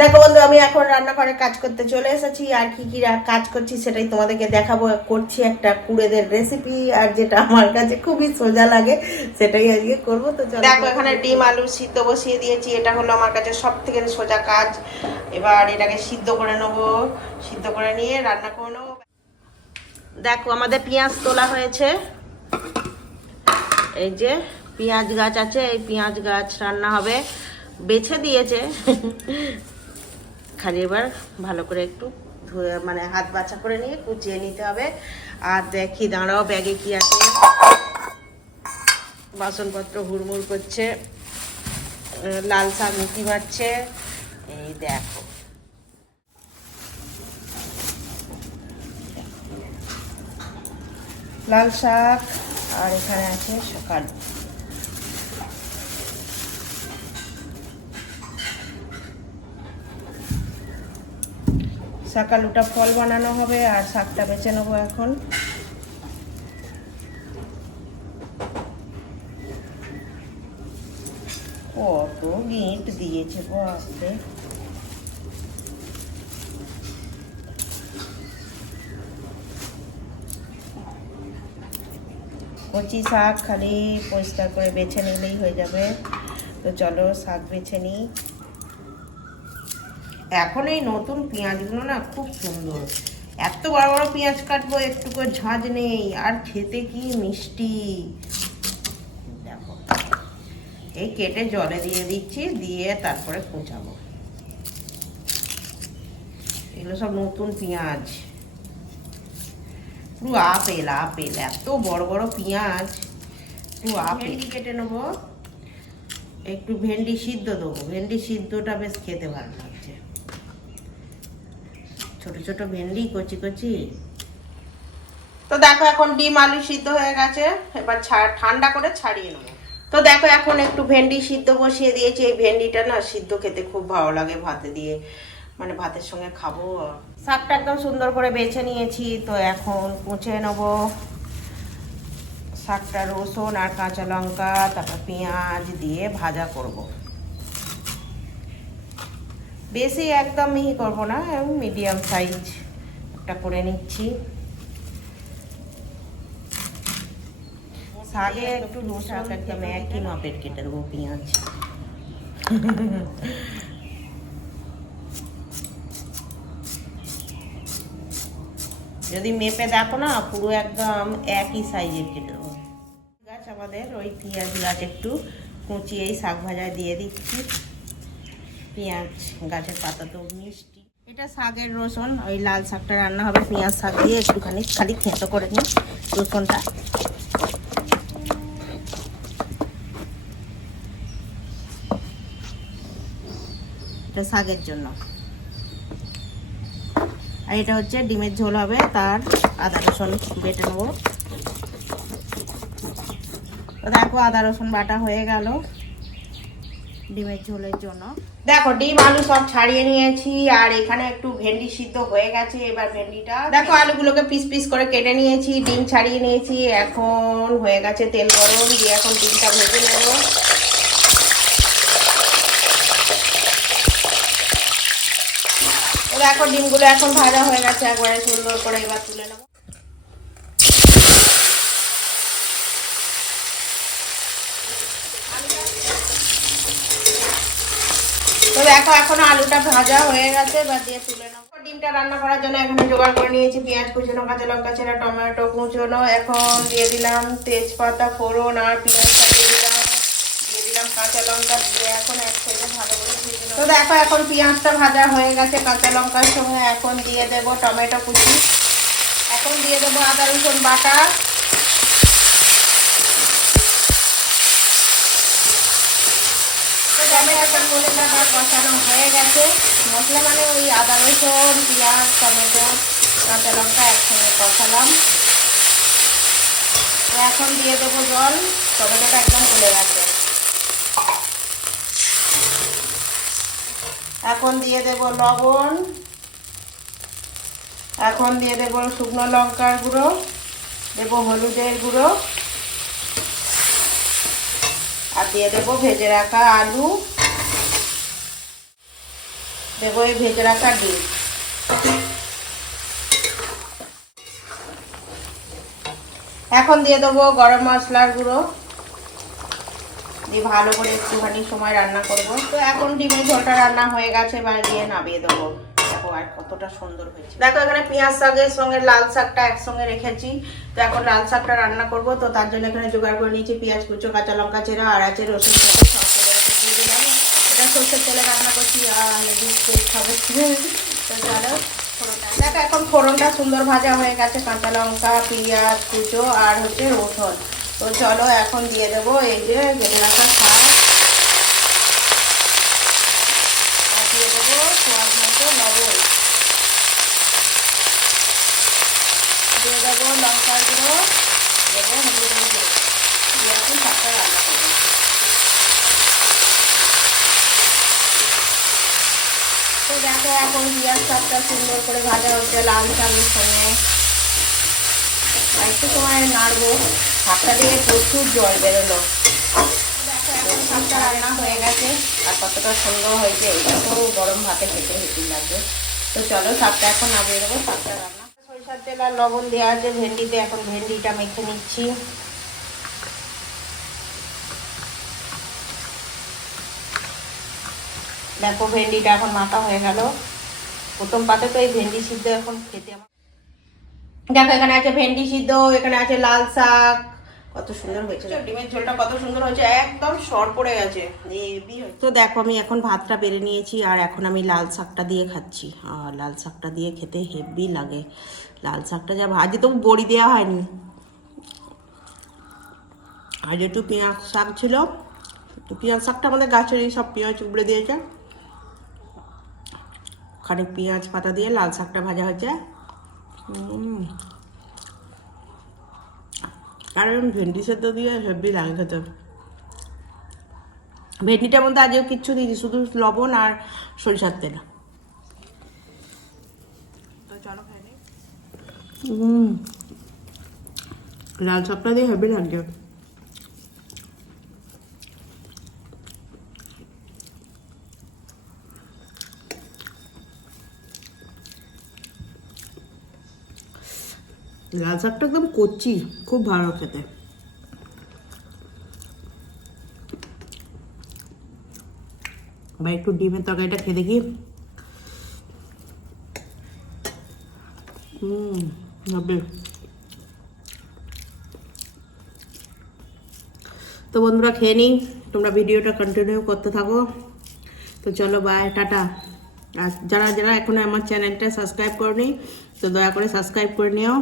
দেখো বন্ধু আমি এখন রান্নাঘরে কাজ করতে চলে এসেছি আর কি কি কাজ করছি সেটাই তোমাদেরকে দেখাবো। করছি একটা কুড়েদের রেসিপি আর যেটা আমার কাছে খুবই সোজা লাগে সেটাই আজকে করব। তো দেখো এখানে ডিম আলু সিদ্ধ বসিয়ে দিয়েছি এটা হলো আমার কাছে সব থেকে সোজা কাজ। এবার এটাকে সিদ্ধ করে নেব সিদ্ধ করে নিয়ে রান্না করে নেব। দেখো আমাদের পেঁয়াজ তোলা হয়েছে। এই যে পেঁয়াজ গাছ আছে এই পেঁয়াজ গাছ রান্না হবে। বেছে দিয়েছে। খালি এবার ভালো করে একটু ধুয়ে মানে হাত বাছা করে নিয়ে কুচিয়ে নিতে হবে। আর দেখি, দাঁড়াও, ব্যাগে কি আছে। বাসনপত্র হুড়মুড় করছে লাল শাক মুখি বাড়ছে এই দেখো। লাল শাক, আর এখানে আছে সকাল। শাকালুটা ফল বানানো হবে আর শাকটা বেছে নেব এখন। কত গিট দিয়েছে বাপরে। কচি শাক খালি পরিষ্কার করে বেছে নিলেই হয়ে যাবে। তো চলো শাক বেছে নিই। এখন এই নতুন পেঁয়াজগুলো না খুব সুন্দর। এত বড় বড় পেঁয়াজ কাটবো একটু করে ঝাঁঝ নেই আর খেতে কি মিষ্টি। দেখো এই কেটে জলে দিয়ে দিচ্ছি দিয়ে তারপরে কুচাবো। এগুলো সব নতুন পেঁয়াজ। পুরো আপেল আপেল এত বড় বড় পেঁয়াজ। পুরো আপেল। কেটে নেব। একটু ভেন্ডি সিদ্ধ দেবো ভেন্ডি সিদ্ধটা বেশ খেতে ভালো লাগছে ছোট ছোট ভেন্ডি, কচি কচি। তো দেখো এখন ডিম আলু সিদ্ধ হয়ে গেছে। এবার ঠান্ডা করে ছাড়িয়ে নেব। তো দেখো এখন একটু ভেন্ডি সিদ্ধ বসিয়ে দিয়েছি। এই ভেন্ডিটা না সিদ্ধ খেতে খুব ভালো লাগে ভাতে দিয়ে। মানে ভাতের সঙ্গে খাব। শাকটা একদম সুন্দর করে বেছে নিয়েছি। তো এখন কুচে নেব। শাকটা রসুন আর কাঁচা লঙ্কা, তারপর পেঁয়াজ দিয়ে ভাজা করব। বেশি একদম মিহি করব না মিডিয়াম সাইজ একটা করে নিচ্ছি। শাকে একটু রসুন একদম একই মাপের কেটে দেবো পেঁয়াজ। যদি মেপে দেখো না, পুরো একদম একই সাইজের কেটে দেবো। গাছ আমাদের ওই পেঁয়াজ গাছ একটু কুচিয়ে শাক ভাজায় দিয়ে দিচ্ছি। পেঁয়াজ, গাছের পাতা তো মিষ্টি। এটা শাকের রসুন, ওই লাল শাকটা রান্না হবে, পেঁয়াজ শাক দিয়ে একটুখানি খালি থেঁতো করে নিই রসুনটা। এটা শাকের জন্য। আর এটা হচ্ছে ডিমের ঝোল হবে, তার আদা রসুন বেটে নেব। দেখো, আদা রসুন বাটা হয়ে গেল। ডিমের ঝোলের জন্য। দেখো, ডিম, আলু সব ছাড়িয়ে নিয়েছি, আর এখানে একটু ভেন্ডি সিদ্ধ হয়ে গেছে এবার ভেন্ডিটা। দেখো, আলুগুলোকে পিস পিস করে কেটে নিয়েছি, ডিম ছাড়িয়ে নিয়েছি, এখন হয়ে গেছে তেল গরম, দিয়ে এখন ডিমটা ভেজে নেব। দেখো, ডিমগুলো এখন ভাজা হয়ে গেছে, একবারে সুন্দর করে এবার তুলে নেব। তো দেখো, এখন আলুটা ভাজা হয়ে গেছে, এবার দিয়ে ডিমটা রান্না করার জন্য এখানে জোগাড় করে নিয়েছি, পেঁয়াজ কুচনো, কাঁচা ছেঁড়া, টমেটো কুচনো। এখন দিয়ে দিলাম তেজপাতা, ফোড়ন আর পেঁয়াজটা দিয়ে দিলাম। দিয়ে দিলাম কাঁচা লঙ্কা দিয়ে এখন একসাথে ভালো করে তো দেখো, এখন পেঁয়াজটা ভাজা হয়ে গেছে, কাঁচা লঙ্কার সঙ্গে। এখন দিয়ে দেবো টমেটো কুচি। এখন দিয়ে দেবো আদা রসুন বাটা। তো টমেটো মশলাটা কষানো হয়ে গেছে, মশলা মানে ওই আদা রসুন, পেঁয়াজ, টমেটো, কাঁচা লঙ্কা একসঙ্গে কষালাম। এখন দিয়ে দেবো জল, টমেটোটা একদম গলে গেছে। এখন দিয়ে দেব লবণ, এখন দিয়ে দেব শুকনো লঙ্কার গুঁড়ো, দেবো হলুদের গুঁড়ো। আর দিয়ে দেবো ভেজে রাখা আলু। দেবো এই ভেজে রাখা ডিম। এখন দিয়ে দেবো গরম মশলার গুঁড়ো। দিয়ে ভালো করে একটুখানি সময় রান্না করব। তো এখন ডিমের ঝোলটা রান্না হয়ে গেছে, এবার দিয়ে নামিয়ে দেবো। আর কতটা সুন্দর হয়েছে। দেখো, এখানে পেঁয়াজ শাকের সঙ্গে, লাল শাকটা একসঙ্গে রেখেছি। তো এখন লাল শাকটা রান্না করব, তো তার জন্য এখানে জোগাড় করে নিয়েছি পেঁয়াজ, কুচো, কাঁচা লঙ্কা, চেরা আর আছে রসুন দিয়ে দিলাম। এটা সর্ষের তেলে রান্না করছি, আর তো চলো দেখো, এখন ফোড়নটা সুন্দর ভাজা হয়ে গেছে। কাঁচা লঙ্কা, পেঁয়াজ, কুচো, আর হচ্ছে রসুন। তো চলো, এখন দিয়ে দেবো এই যে কেটে রাখা শাক। দিয়ে দেবো দিয়ে দেবো লঙ্কার গুঁড়ো দেবো, হলুদ দিয়ে এখন রান্না করব। তো দেখো, এখন পেঁয়াজ সুন্দর করে ভাজা হচ্ছে, লাল সঙ্গে। একটু সময় নাড়বো। শাকটা দিয়ে প্রচুর জল বেরোলো। শাকটা রান্না হয়ে গেছে। আর কতটা সুন্দর হয়েছে এটা তো গরম ভাতে খেতে হেঁটে লাগবে। তো চলো শাকটা এখন নামিয়ে দেবো শাকটা রান্না সরিষার তেল আর লবণ দেওয়া আছে, ভেন্ডিতে এখন ভেন্ডিটা মেখে নিচ্ছি। দেখো ভেন্ডিটা এখন মাথা হয়ে গেল। প্রথম পাতে তো এই ভেন্ডি সিদ্ধ এখন খেতে দেখো এখানে আছে ভেন্ডি সিদ্ধ, এখানে আছে লাল শাক কত সুন্দর হয়েছে। ডিমের ঝোলটা কত সুন্দর হয়েছে একদম সর পড়ে গেছে। হয়েছে। তো দেখো আমি এখন ভাতটা বেড়ে নিয়েছি আর এখন আমি লাল শাকটা দিয়ে খাচ্ছি। আর লাল শাকটা দিয়ে খেতে হেভি লাগে। লাল শাকটা যা ভাজি তো বড়ি দেওয়া হয়নি। আর একটু পেঁয়াজ শাক ছিল পেঁয়াজ শাকটা আমাদের গাছেরই সব পেঁয়াজ উবড়ে দিয়েছে। ওখানে পেঁয়াজ পাতা দিয়ে লাল শাকটা ভাজা হচ্ছে উম। আর এরকম ভেন্ডি সেদ্ধ দিয়ে হেভি লাগে খেতে। ভেন্ডিটার মধ্যে আজও কিচ্ছু দিইনি শুধু লবণ আর সরিষার তেল। লাল শাকটা দিয়ে হেভি লাগছে লাল শাকটা একদম কচি, খুব ভালো খেতে। বা একটু ডিমের তরকারিটা খেয়ে দেখি। তো বন্ধুরা, খেয়ে নিই। তোমরা ভিডিওটা কন্টিনিউ করতে থাকো। তো চলো বাই টাটা। আর যারা যারা এখনও আমার চ্যানেলটা সাবস্ক্রাইব করনি, তো দয়া করে সাবস্ক্রাইব করে নিও।